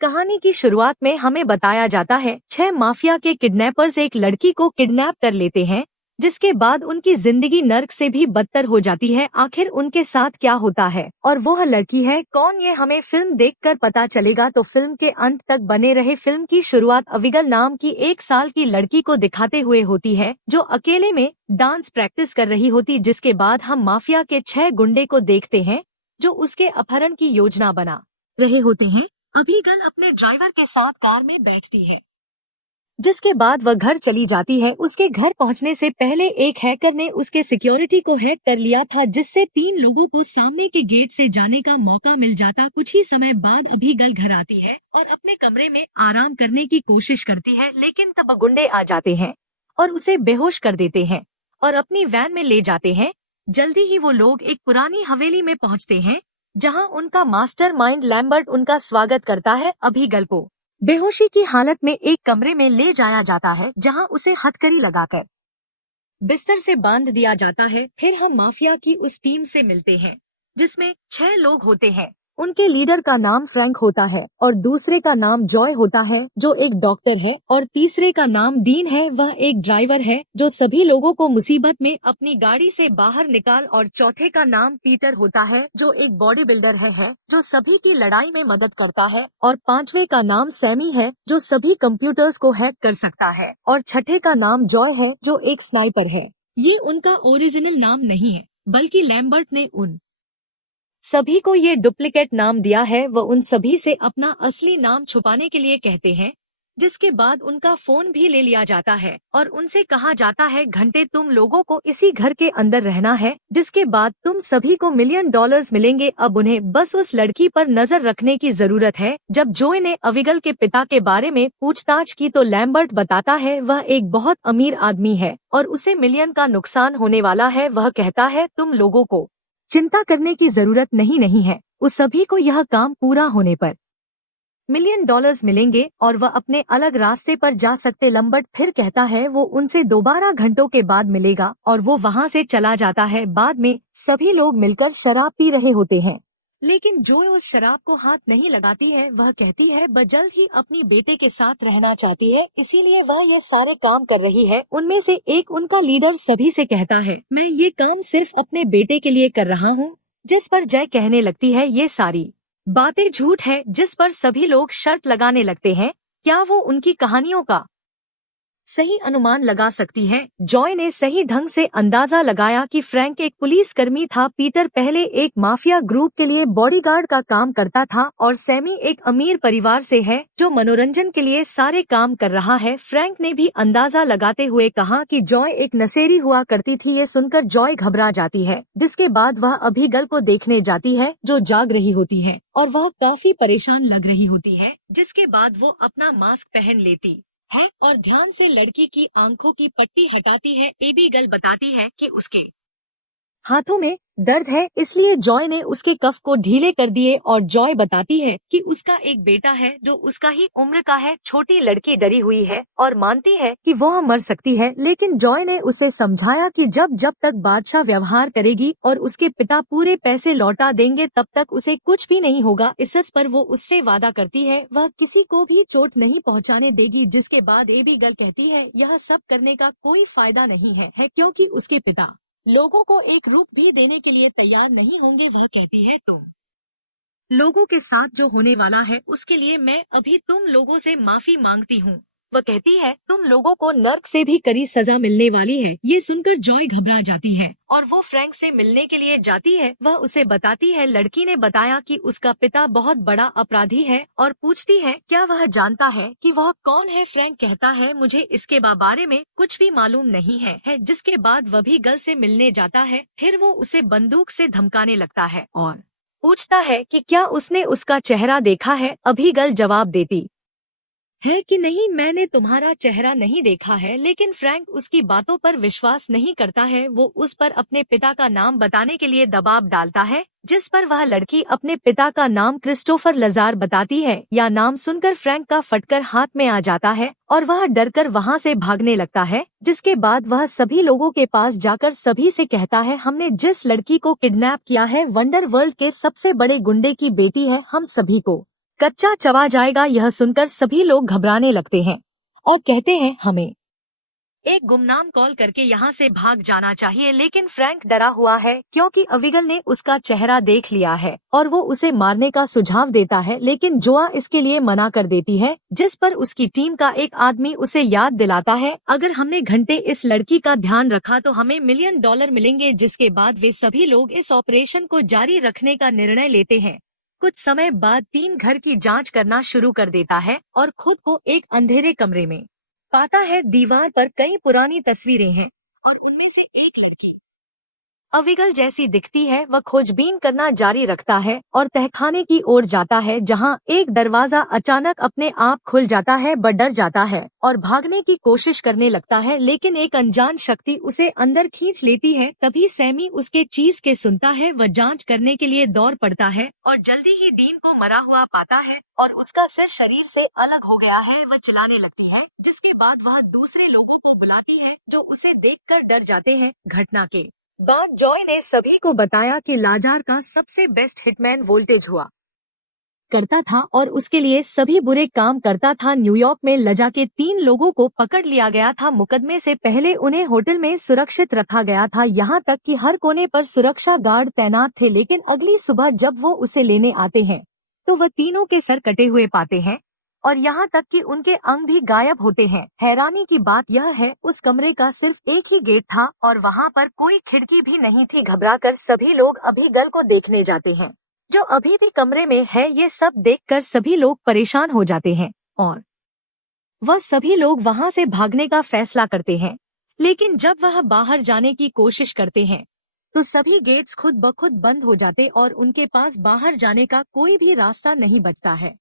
कहानी की शुरुआत में हमें बताया जाता है 6 माफिया के किडनैपर्स एक लड़की को किडनैप कर लेते हैं, जिसके बाद उनकी जिंदगी नर्क से भी बदतर हो जाती है। आखिर उनके साथ क्या होता है और वह लड़की है कौन, ये हमें फिल्म देखकर पता चलेगा। तो फिल्म के अंत तक बने रहे। फिल्म की शुरुआत अविगल नाम की 1 साल की लड़की को दिखाते हुए होती है, जो अकेले में डांस प्रैक्टिस कर रही होती, जिसके बाद हम माफिया के 6 गुंडे को देखते हैं जो उसके अपहरण की योजना बना रहे होते हैं। अभिगल अपने ड्राइवर के साथ कार में बैठती है, जिसके बाद वह घर चली जाती है। उसके घर पहुंचने से पहले एक हैकर ने उसके सिक्योरिटी को हैक कर लिया था, जिससे 3 लोगों को सामने के गेट से जाने का मौका मिल जाता। कुछ ही समय बाद अभिगल घर आती है और अपने कमरे में आराम करने की कोशिश करती है, लेकिन तब गुंडे आ जाते हैं और उसे बेहोश कर देते हैं और अपनी वैन में ले जाते हैं। जल्दी ही वो लोग एक पुरानी हवेली में पहुंचते हैं, जहां उनका मास्टरमाइंड लैम्बर्ट उनका स्वागत करता है। अभिगल को बेहोशी की हालत में एक कमरे में ले जाया जाता है, जहां उसे हथकड़ी लगाकर बिस्तर से बांध दिया जाता है। फिर हम माफिया की उस टीम से मिलते हैं, जिसमें 6 लोग होते हैं। उनके लीडर का नाम फ्रैंक होता है और दूसरे का नाम जॉय होता है, जो एक डॉक्टर है, और तीसरे का नाम डीन है, वह एक ड्राइवर है जो सभी लोगों को मुसीबत में अपनी गाड़ी से बाहर निकाल, और चौथे का नाम पीटर होता है, जो एक बॉडी बिल्डर है जो सभी की लड़ाई में मदद करता है, और 5वें का नाम सैमी है, जो सभी कंप्यूटर्स को हैक कर सकता है, और छठे का नाम जॉय है, जो एक स्नाइपर है। ये उनका ओरिजिनल नाम नहीं है, बल्कि लैम्बर्ट ने उन सभी को ये डुप्लीकेट नाम दिया है। वह उन सभी से अपना असली नाम छुपाने के लिए कहते हैं, जिसके बाद उनका फोन भी ले लिया जाता है और उनसे कहा जाता है घंटे तुम लोगों को इसी घर के अंदर रहना है, जिसके बाद तुम सभी को $1 मिलियन मिलेंगे। अब उन्हें बस उस लड़की पर नजर रखने की जरूरत है। जब जॉय ने अविगल के पिता के बारे में पूछताछ की तो लैम्बर्ट बताता है वह एक बहुत अमीर आदमी है और उसे मिलियन का नुकसान होने वाला है। वह कहता है तुम लोगों को चिंता करने की जरूरत नहीं है, उस सभी को यह काम पूरा होने पर $1 मिलियन मिलेंगे और वह अपने अलग रास्ते पर जा सकते। लैम्बर्ट फिर कहता है वो उनसे दोबारा घंटों के बाद मिलेगा और वो वहाँ से चला जाता है। बाद में सभी लोग मिलकर शराब पी रहे होते हैं, लेकिन जॉय उस शराब को हाथ नहीं लगाती है। वह कहती है वह जल्द ही अपनी बेटे के साथ रहना चाहती है, इसीलिए वह ये सारे काम कर रही है। उनमें से एक उनका लीडर सभी से कहता है मैं ये काम सिर्फ अपने बेटे के लिए कर रहा हूँ, जिस पर जय कहने लगती है ये सारी बातें झूठ है, जिस पर सभी लोग शर्त लगाने लगते हैं क्या वो उनकी कहानियों का सही अनुमान लगा सकती है। जॉय ने सही ढंग से अंदाजा लगाया कि फ्रैंक एक पुलिसकर्मी था, पीटर पहले एक माफिया ग्रुप के लिए बॉडीगार्ड का काम करता था, और सैमी एक अमीर परिवार से है जो मनोरंजन के लिए सारे काम कर रहा है। फ्रैंक ने भी अंदाजा लगाते हुए कहा कि जॉय एक नशेड़ी हुआ करती थी। ये सुनकर जॉय घबरा जाती है, जिसके बाद वह अभिगल को देखने जाती है जो जाग रही होती है और वह काफी परेशान लग रही होती है, जिसके बाद वो अपना मास्क पहन लेती है और ध्यान से लड़की की आंखों की पट्टी हटाती है। एबीगल बताती है कि उसके हाथों में दर्द है, इसलिए जॉय ने उसके कफ को ढीले कर दिए, और जॉय बताती है कि उसका एक बेटा है जो उसका ही उम्र का है। छोटी लड़की डरी हुई है और मानती है कि वह मर सकती है, लेकिन जॉय ने उसे समझाया कि जब तक बादशाह व्यवहार करेगी और उसके पिता पूरे पैसे लौटा देंगे तब तक उसे कुछ भी नहीं होगा। इस पर वो उससे वादा करती है वह किसी को भी चोट नहीं पहुंचाने देगी, जिसके बाद एबीगल कहती है यह सब करने का कोई फायदा नहीं है क्योंकि उसके पिता लोगों को एक रूप भी देने के लिए तैयार नहीं होंगे। वह कहती है तुम लोगों के साथ जो होने वाला है उसके लिए मैं अभी तुम लोगों से माफी मांगती हूँ। वह कहती है तुम लोगों को नर्क से भी कड़ी सजा मिलने वाली है। ये सुनकर जॉय घबरा जाती है और वो फ्रैंक से मिलने के लिए जाती है। वह उसे बताती है लड़की ने बताया कि उसका पिता बहुत बड़ा अपराधी है और पूछती है क्या वह जानता है कि वह कौन है। फ्रैंक कहता है मुझे इसके बारे में कुछ भी मालूम नहीं है, जिसके बाद वह भी गर्ल से मिलने जाता है। फिर वो उसे बंदूक से धमकाने लगता है और पूछता है कि क्या उसने उसका चेहरा देखा है। अभिगल जवाब देती है कि नहीं, मैंने तुम्हारा चेहरा नहीं देखा है, लेकिन फ्रैंक उसकी बातों पर विश्वास नहीं करता है। वो उस पर अपने पिता का नाम बताने के लिए दबाव डालता है, जिस पर वह लड़की अपने पिता का नाम क्रिस्टोफर लजार बताती है। या नाम सुनकर फ्रैंक का फटकर हाथ में आ जाता है और वह डरकर वहाँ से भागने लगता है, जिसके बाद वह सभी लोगों के पास जाकर सभी से कहता है हमने जिस लड़की को किडनैप किया है वंडर वर्ल्ड के सबसे बड़े गुंडे की बेटी है, हम सभी को कच्चा चबा जाएगा। यह सुनकर सभी लोग घबराने लगते हैं और कहते हैं हमें एक गुमनाम कॉल करके यहाँ से भाग जाना चाहिए। लेकिन फ्रैंक डरा हुआ है क्योंकि अविगल ने उसका चेहरा देख लिया है और वो उसे मारने का सुझाव देता है, लेकिन जोआ इसके लिए मना कर देती है, जिस पर उसकी टीम का एक आदमी उसे याद दिलाता है अगर हमने घंटे इस लड़की का ध्यान रखा तो हमें $1,000,000 मिलेंगे। जिसके बाद वे सभी लोग इस ऑपरेशन को जारी रखने का निर्णय लेते हैं। कुछ समय बाद टीम घर की जांच करना शुरू कर देता है और खुद को एक अंधेरे कमरे में पाता है। दीवार पर कई पुरानी तस्वीरें हैं और उनमें से एक लड़की अविगल जैसी दिखती है। वह खोजबीन करना जारी रखता है और तहखाने की ओर जाता है, जहां एक दरवाजा अचानक अपने आप खुल जाता है। वह डर जाता है और भागने की कोशिश करने लगता है, लेकिन एक अनजान शक्ति उसे अंदर खींच लेती है। तभी सैमी उसके चीज के सुनता है। वह जांच करने के लिए दौड़ पड़ता है और जल्दी ही डीन को मरा हुआ पाता है और उसका सिर शरीर से अलग हो गया है। वह चिल्लाने लगती है, जिसके बाद वह दूसरे लोगों को बुलाती है जो उसे देखकर डर जाते हैं। घटना के बाद जॉय ने सभी को बताया कि लाजार का सबसे बेस्ट हिटमैन वोल्टेज हुआ करता था और उसके लिए सभी बुरे काम करता था। न्यूयॉर्क में लजा के 3 लोगों को पकड़ लिया गया था। मुकदमे से पहले उन्हें होटल में सुरक्षित रखा गया था, यहाँ तक कि हर कोने पर सुरक्षा गार्ड तैनात थे। लेकिन अगली सुबह जब वो उसे लेने आते हैं तो वह तीनों के सर कटे हुए पाते हैं और यहाँ तक कि उनके अंग भी गायब होते हैं। हैरानी की बात यह है उस कमरे का सिर्फ एक ही गेट था और वहाँ पर कोई खिड़की भी नहीं थी। घबराकर सभी लोग अभिगल को देखने जाते हैं जो अभी भी कमरे में है। ये सब देखकर सभी लोग परेशान हो जाते हैं और वह सभी लोग वहाँ से भागने का फैसला करते हैं। लेकिन जब वह बाहर जाने की कोशिश करते हैं तो सभी गेट्स खुद ब खुद बंद हो जाते और उनके पास बाहर जाने का कोई भी रास्ता नहीं बचता है।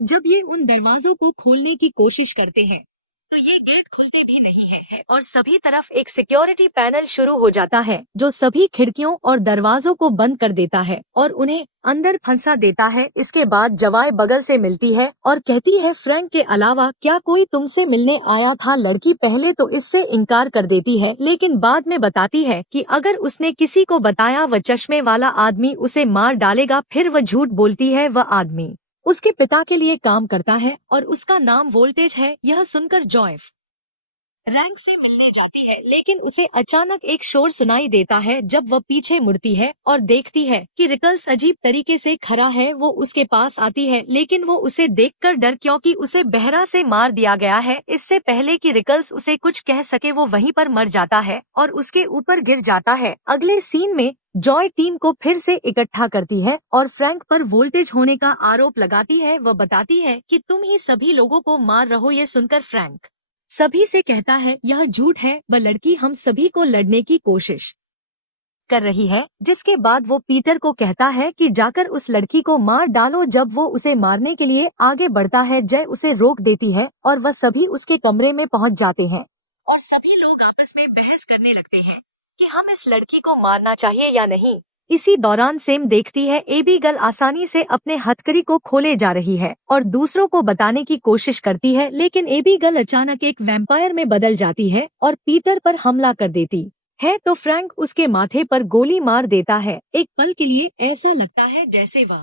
जब ये उन दरवाजों को खोलने की कोशिश करते हैं तो ये गेट खुलते भी नहीं है और सभी तरफ एक सिक्योरिटी पैनल शुरू हो जाता है जो सभी खिड़कियों और दरवाजों को बंद कर देता है और उन्हें अंदर फंसा देता है। इसके बाद जवाई बगल से मिलती है और कहती है, फ्रैंक के अलावा क्या कोई तुमसे मिलने आया था? लड़की पहले तो इससे इनकार कर देती है, लेकिन बाद में बताती है कि अगर उसने किसी को बताया वह चश्मे वाला आदमी उसे मार डालेगा। फिर वह झूठ बोलती है। वह आदमी उसके पिता के लिए काम करता है और उसका नाम वोल्टेज है। यह सुनकर जॉय रैंक से मिलने जाती है, लेकिन उसे अचानक एक शोर सुनाई देता है। जब वह पीछे मुड़ती है और देखती है कि रिकल्स अजीब तरीके से खड़ा है, वो उसके पास आती है, लेकिन वो उसे देखकर डर क्योंकि उसे बहरा से मार दिया गया है। इससे पहले कि रिकल्स उसे कुछ कह सके वो वहीं पर मर जाता है और उसके ऊपर गिर जाता है। अगले सीन में जॉय टीम को फिर से इकट्ठा करती है और फ्रैंक पर वोल्टेज होने का आरोप लगाती है। वह बताती है कि तुम ही सभी लोगों को मार रहो। ये सुनकर फ्रैंक सभी से कहता है यह झूठ है, वह लड़की हम सभी को लड़ने की कोशिश कर रही है। जिसके बाद वो पीटर को कहता है कि जाकर उस लड़की को मार डालो। जब वो उसे मारने के लिए आगे बढ़ता है, जय उसे रोक देती है और वह सभी उसके कमरे में पहुंच जाते हैं और सभी लोग आपस में बहस करने लगते हैं कि हम इस लड़की को मारना चाहिए या नहीं। इसी दौरान सेम देखती है एबीगल आसानी से अपने हथकड़ी को खोले जा रही है और दूसरों को बताने की कोशिश करती है, लेकिन एबीगल अचानक एक वैम्पायर में बदल जाती है और पीटर पर हमला कर देती है तो फ्रैंक उसके माथे पर गोली मार देता है। एक पल के लिए ऐसा लगता है जैसे वह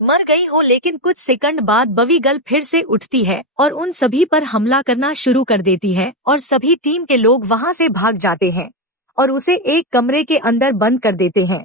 मर गई हो, लेकिन कुछ सेकंड बाद बवीगल फिर से उठती है और उन सभी पर हमला करना शुरू कर देती है और सभी टीम के लोग वहां से भाग जाते हैं और उसे एक कमरे के अंदर बंद कर देते हैं।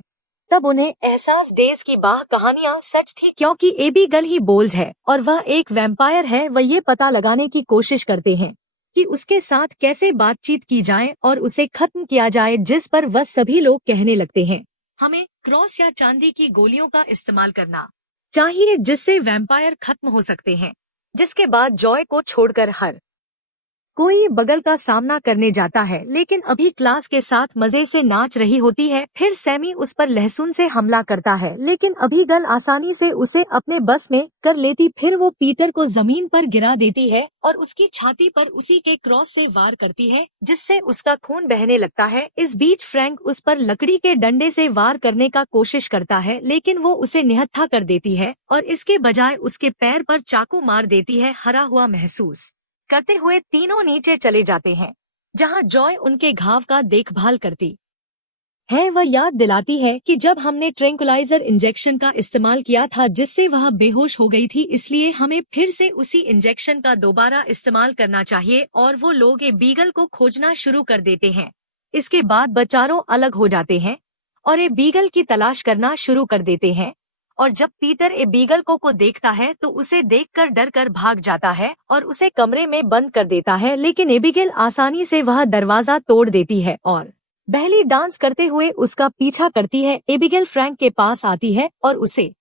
तब उन्हें एहसास डेज की बाह कहानियां सच थी, क्योंकि एबीगल ही बोल्ड है और वह एक वैम्पायर है। वह ये पता लगाने की कोशिश करते हैं कि उसके साथ कैसे बातचीत की जाए और उसे खत्म किया जाए, जिस पर वह सभी लोग कहने लगते हैं हमें क्रॉस या चांदी की गोलियों का इस्तेमाल करना चाहिए जिससे वैम्पायर खत्म हो सकते हैं। जिसके बाद जॉय को छोड़कर हर कोई बगल का सामना करने जाता है, लेकिन अभी क्लास के साथ मजे से नाच रही होती है। फिर सैमी उस पर लहसुन से हमला करता है, लेकिन अभिगल आसानी से उसे अपने बस में कर लेती। फिर वो पीटर को जमीन पर गिरा देती है और उसकी छाती पर उसी के क्रॉस से वार करती है, जिससे उसका खून बहने लगता है। इस बीच फ्रैंक उस पर लकड़ी के डंडे से वार करने का कोशिश करता है, लेकिन वो उसे निहत्था कर देती है और इसके बजाय उसके पैर पर चाकू मार देती है। हरा हुआ महसूस करते हुए तीनों नीचे चले जाते हैं, जहां जॉय उनके घाव का देखभाल करती है वह याद दिलाती है कि जब हमने ट्रैंकुलाइजर इंजेक्शन का इस्तेमाल किया था जिससे वह बेहोश हो गई थी, इसलिए हमें फिर से उसी इंजेक्शन का दोबारा इस्तेमाल करना चाहिए। और वो लोग ए बीगल को खोजना शुरू कर देते हैं। इसके बाद बचारों अलग हो जाते हैं और ए बीगल की तलाश करना शुरू कर देते हैं। और जब पीटर ए बीगल को देखता है तो उसे देखकर डर कर भाग जाता है और उसे कमरे में बंद कर देता है, लेकिन एबिगेल आसानी से वह दरवाजा तोड़ देती है और बेली डांस करते हुए उसका पीछा करती है। एबिगेल फ्रैंक के पास आती है और उसे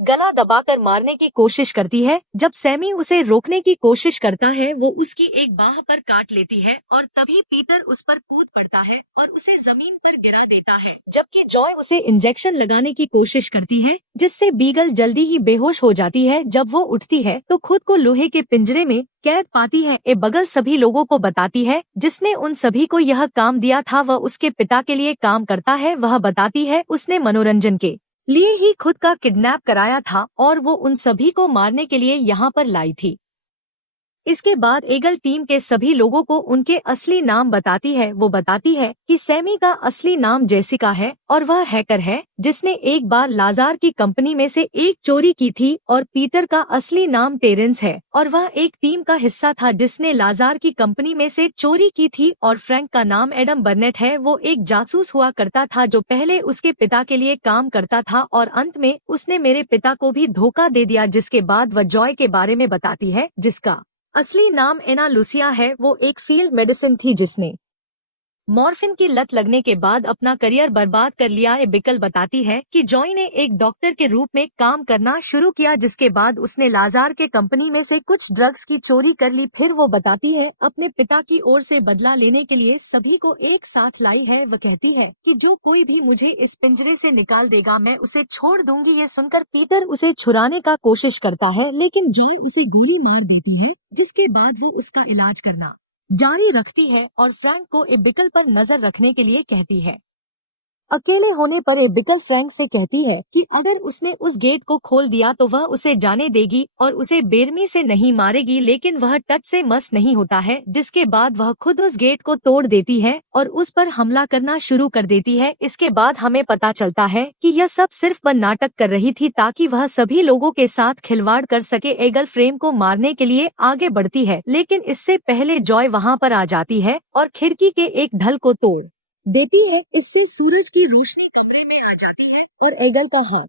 गला दबाकर मारने की कोशिश करती है। जब सैमी उसे रोकने की कोशिश करता है वो उसकी एक बाह पर काट लेती है और तभी पीटर उस पर कूद पड़ता है और उसे जमीन पर गिरा देता है, जबकि जॉय उसे इंजेक्शन लगाने की कोशिश करती है जिससे बीगल जल्दी ही बेहोश हो जाती है। जब वो उठती है तो खुद को लोहे के पिंजरे में कैद पाती है। ए बगल सभी लोगों को बताती है जिसने उन सभी को यह काम दिया था वह उसके पिता के लिए काम करता है। वह बताती है उसने मनोरंजन के लिए ही खुद का किडनैप कराया था और वो उन सभी को मारने के लिए यहाँ पर लाई थी। इसके बाद एगल टीम के सभी लोगों को उनके असली नाम बताती है। वो बताती है कि सैमी का असली नाम जेसिका है और वह हैकर है जिसने एक बार लाजार की कंपनी में से एक चोरी की थी, और पीटर का असली नाम टेरेंस है और वह एक टीम का हिस्सा था जिसने लाजार की कंपनी में से चोरी की थी, और फ्रैंक का नाम एडम बर्नेट है। वो एक जासूस हुआ करता था जो पहले उसके पिता के लिए काम करता था और अंत में उसने मेरे पिता को भी धोखा दे दिया। जिसके बाद वह जॉय के बारे में बताती है जिसका असली नाम एना लुसिया है। वो एक फील्ड मेडिसिन थी जिसने मॉर्फिन की लत लगने के बाद अपना करियर बर्बाद कर लिया। एबिगेल बताती है कि जॉय ने एक डॉक्टर के रूप में काम करना शुरू किया जिसके बाद उसने लाजार के कंपनी में से कुछ ड्रग्स की चोरी कर ली। फिर वो बताती है अपने पिता की ओर से बदला लेने के लिए सभी को एक साथ लाई है। वह कहती है कि जो कोई भी मुझे इस पिंजरे से निकाल देगा मैं उसे छोड़ दूंगी। ये सुनकर पीटर उसे छुड़ाने का कोशिश करता है, लेकिन जॉय उसे गोली मार देती है जिसके बाद वो उसका इलाज करना जारी रखती है और फ्रैंक को एबिगेल पर नजर रखने के लिए कहती है। अकेले होने पर एबिगेल फ्रैंक से कहती है कि अगर उसने उस गेट को खोल दिया तो वह उसे जाने देगी और उसे बेरमी से नहीं मारेगी, लेकिन वह टच से मस नहीं होता है। जिसके बाद वह खुद उस गेट को तोड़ देती है और उस पर हमला करना शुरू कर देती है। इसके बाद हमें पता चलता है कि यह सब सिर्फ वह नाटक कर रही थी ताकि वह सभी लोगों के साथ खिलवाड़ कर सके। एगल फ्रेम को मारने के लिए आगे बढ़ती है, लेकिन इससे पहले जॉय वहाँ पर आ जाती है और खिड़की के एक ढल को तोड़ देती है। इससे सूरज की रोशनी कमरे में आ जाती है और एगल का हाथ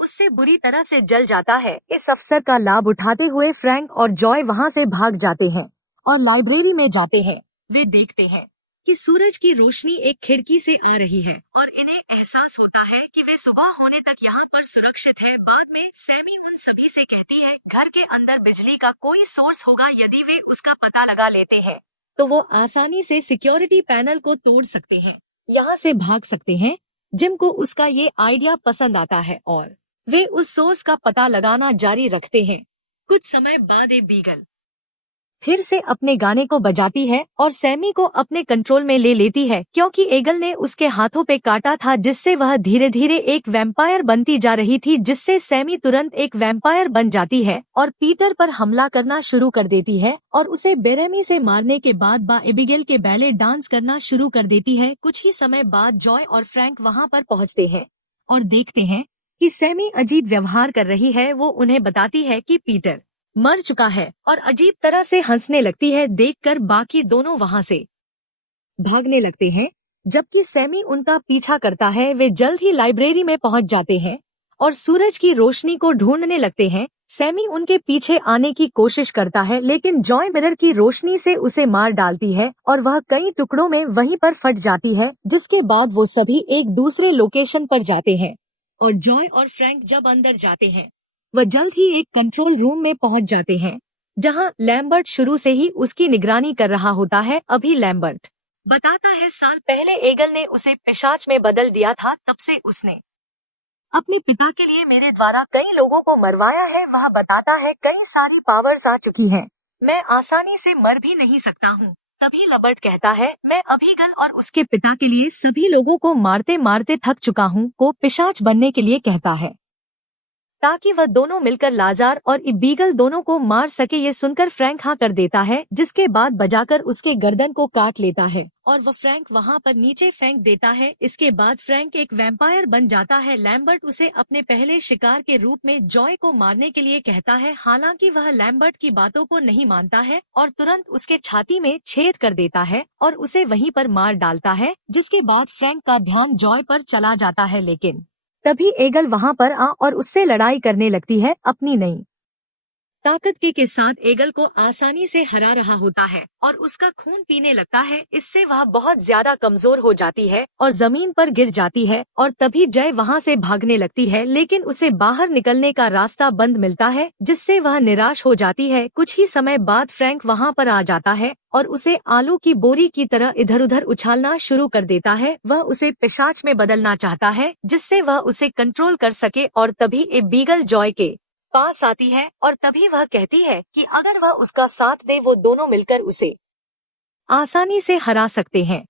उससे बुरी तरह से जल जाता है। इस अवसर का लाभ उठाते हुए फ्रैंक और जॉय वहां से भाग जाते हैं और लाइब्रेरी में जाते हैं। वे देखते हैं कि सूरज की रोशनी एक खिड़की से आ रही है और इन्हें एहसास होता है कि वे सुबह होने तक यहाँ पर सुरक्षित है। बाद में सैमी उन सभी से कहती है घर के अंदर बिजली का कोई सोर्स होगा, यदि वे उसका पता लगा लेते हैं तो वो आसानी से सिक्योरिटी पैनल को तोड़ सकते हैं, यहाँ से भाग सकते हैं। जिम को उसका ये आइडिया पसंद आता है और वे उस सोर्स का पता लगाना जारी रखते हैं। कुछ समय बाद बीगल फिर से अपने गाने को बजाती है और सैमी को अपने कंट्रोल में ले लेती है क्योंकि एगल ने उसके हाथों पे काटा था, जिससे वह धीरे धीरे एक वैम्पायर बनती जा रही थी। जिससे सैमी तुरंत एक वैम्पायर बन जाती है और पीटर पर हमला करना शुरू कर देती है और उसे बेरहमी से मारने के बाद एबिगेल के बैले डांस करना शुरू कर देती है। कुछ ही समय बाद जॉय और फ्रैंक वहाँ पर पहुँचते हैं और देखते हैं कि सैमी अजीब व्यवहार कर रही है। वो उन्हें बताती है कि पीटर मर चुका है और अजीब तरह से हंसने लगती है। देखकर बाकी दोनों वहां से भागने लगते हैं जबकि सैमी उनका पीछा करता है। वे जल्द ही लाइब्रेरी में पहुंच जाते हैं और सूरज की रोशनी को ढूंढने लगते हैं। सैमी उनके पीछे आने की कोशिश करता है, लेकिन जॉय मिरर की रोशनी से उसे मार डालती है और वह कई टुकड़ों में वहीं पर फट जाती है। जिसके बाद वो सभी एक दूसरे लोकेशन पर जाते हैं और जॉय और फ्रैंक जब अंदर जाते हैं वह जल्द ही एक कंट्रोल रूम में पहुंच जाते हैं जहां लैम्बर्ट शुरू से ही उसकी निगरानी कर रहा होता है। अभी लैम्बर्ट बताता है साल पहले एगल ने उसे पिशाच में बदल दिया था, तब से उसने अपने पिता के लिए मेरे द्वारा कई लोगों को मरवाया है। वह बताता है कई सारी पावर्स आ चुकी हैं, मैं आसानी से मर भी नहीं सकता हूँ। तभी लैम्बर्ट कहता है मैं अभिगल और उसके पिता के लिए सभी लोगों को मारते मारते थक चुका हूँ, को पिशाच बनने के लिए कहता है। ताकि वह दोनों मिलकर लाजार और बीगल दोनों को मार सके। ये सुनकर फ्रैंक हाँ कर देता है, जिसके बाद बजाकर उसके गर्दन को काट लेता है और वह फ्रैंक वहाँ पर नीचे फेंक देता है। इसके बाद फ्रैंक एक वैम्पायर बन जाता है। लैम्बर्ट उसे अपने पहले शिकार के रूप में जॉय को मारने के लिए कहता है, हालांकि वह लैम्बर्ट की बातों को नहीं मानता है और तुरंत उसके छाती में छेद कर देता है और उसे वहीं पर मार डालता है। जिसके बाद फ्रैंक का ध्यान जॉय पर चला जाता है, लेकिन तभी एगल वहाँ पर आ और उससे लड़ाई करने लगती है। अपनी नई ताकत के साथ एगल को आसानी से हरा रहा होता है और उसका खून पीने लगता है। इससे वह बहुत ज्यादा कमजोर हो जाती है और जमीन पर गिर जाती है और तभी जय वहां से भागने लगती है, लेकिन उसे बाहर निकलने का रास्ता बंद मिलता है, जिससे वह निराश हो जाती है। कुछ ही समय बाद फ्रैंक वहां पर आ जाता है और उसे आलू की बोरी की तरह इधर उधर उछालना शुरू कर देता है। वह उसे पिशाच में बदलना चाहता है, जिससे वह उसे कंट्रोल कर सके और तभी ए बीगल जॉय के पास आती है और तभी वह कहती है कि अगर वह उसका साथ दे वो दोनों मिलकर उसे आसानी से हरा सकते हैं।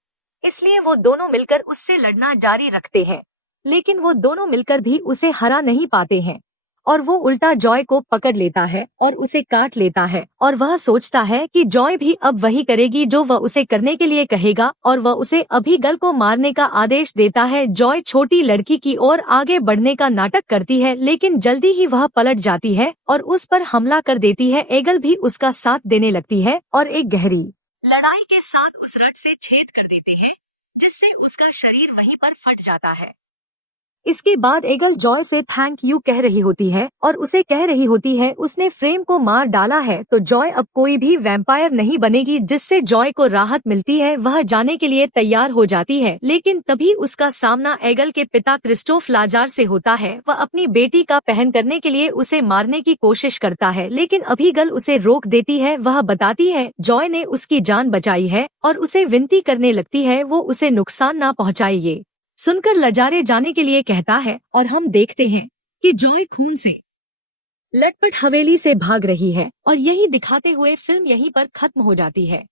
इसलिए वो दोनों मिलकर उससे लड़ना जारी रखते हैं, लेकिन वो दोनों मिलकर भी उसे हरा नहीं पाते हैं और वो उल्टा जॉय को पकड़ लेता है और उसे काट लेता है और वह सोचता है कि जॉय भी अब वही करेगी जो वह उसे करने के लिए कहेगा और वह उसे अभिगल को मारने का आदेश देता है। जॉय छोटी लड़की की ओर आगे बढ़ने का नाटक करती है, लेकिन जल्दी ही वह पलट जाती है और उस पर हमला कर देती है। एगल भी उसका साथ देने लगती है और एक गहरी लड़ाई के साथ उस रड से छेद कर देते हैं, जिससे उसका शरीर वहीं पर फट जाता है। इसके बाद एगल जॉय से थैंक यू कह रही होती है और उसे कह रही होती है उसने फ्रेम को मार डाला है तो जॉय अब कोई भी वैम्पायर नहीं बनेगी, जिससे जॉय को राहत मिलती है। वह जाने के लिए तैयार हो जाती है, लेकिन तभी उसका सामना एगल के पिता क्रिस्टोफ लाजार से होता है। वह अपनी बेटी का पहन करने के लिए उसे मारने की कोशिश करता है, लेकिन अभिगल उसे रोक देती है। वह बताती है जॉय ने उसकी जान बचाई है और उसे विनती करने लगती है वो उसे नुकसान न पहुँचाए। ये सुनकर लजारे जाने के लिए कहता है और हम देखते हैं कि जॉय खून से लटपट हवेली से भाग रही है और यही दिखाते हुए फिल्म यहीं पर खत्म हो जाती है।